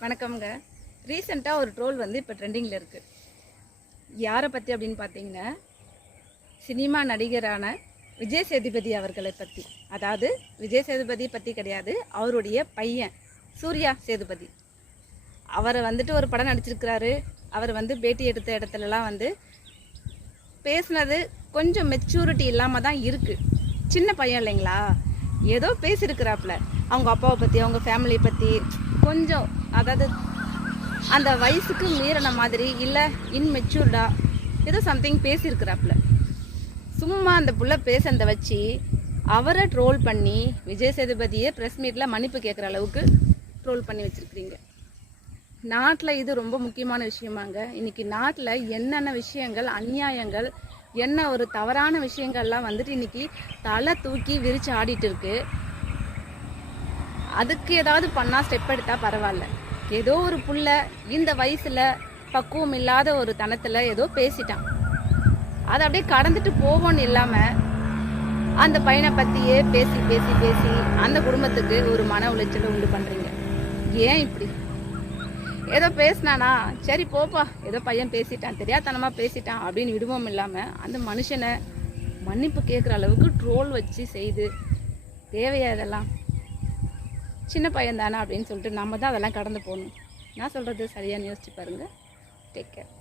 வணக்கம்ங்க. ரீசெண்டாக ஒரு ட்ரோல் வந்து இப்போ ட்ரெண்டிங்கில் இருக்குது யாரை பற்றி அப்படின்னு பார்த்தீங்கன்னா சினிமா நடிகரான விஜய் சேதுபதி அவர்களை பற்றி அதாவது விஜய் சேதுபதி பற்றி கிடையாது அவருடைய பையன் சூர்யா சேதுபதி. அவரை வந்துட்டு ஒரு படம் நடிச்சிருக்கிறாரு. அவர் வந்து பேட்டி எடுத்த இடத்துலலாம் வந்து பேசுனது கொஞ்சம் மெச்சூரிட்டி இல்லாமல் தான் இருக்குது சின்ன பையன் இல்லைங்களா? ஏதோ பேசியிருக்கிறாப்புல. அவங்க அப்பாவை பற்றி அவங்க ஃபேமிலியை பற்றி கொஞ்சம் அதாவது அந்த வயசுக்கு மீறின மாதிரி இல்லை இன்மெச்சூர்டாக ஏதோ சம்திங் பேசியிருக்கிறாப்புல. சும்மா அந்த புள்ள பேசுனதை வச்சு அவரை ட்ரோல் பண்ணி விஜய் சேதுபதியே ப்ரெஸ் மீட்டில் மன்னிப்பு கேட்குற அளவுக்கு ட்ரோல் பண்ணி வச்சுருக்கிறீங்க. நாட்டில் இது ரொம்ப முக்கியமான விஷயமாங்க. இன்னைக்கு நாட்டில் என்னென்ன விஷயங்கள் அநியாயங்கள் என்ன ஒரு தவறான விஷயங்கள்லாம் வந்துட்டு இன்னைக்கு தலை தூக்கி விரிச்சு ஆடிட்டு இருக்கு. அதுக்கு ஏதாவது பண்ணா ஸ்டெப் எடுத்தா பரவாயில்ல. ஏதோ ஒரு புள்ள இந்த வயசுல பக்குவம் இல்லாத ஒரு தனத்துல ஏதோ பேசிட்டான். அதை அப்படியே கடந்துட்டு போவோன்னு இல்லாம அந்த பையனை பத்தியே பேசி பேசி பேசி அந்த குடும்பத்துக்கு ஒரு மன உளைச்சலை உண்டு பண்றீங்க. ஏன் இப்படி? ஏதோ பேசினானா? சரி போப்பா. ஏதோ பையன் பேசிட்டான். தெரியாதனமாக பேசிட்டான் அப்படின்னு விடுவோம் இல்லாமல் அந்த மனுஷனை மன்னிப்பு கேட்குற அளவுக்கு ட்ரோல் வச்சு செய்து தேவையா இதெல்லாம்? சின்ன பையன் தானே அப்படின்னு சொல்லிட்டு நம்ம தான் அதெல்லாம் கடந்து போகணும். நான் சொல்கிறது சரியான்னு யோசிச்சு பாருங்கள் டேக் கேர்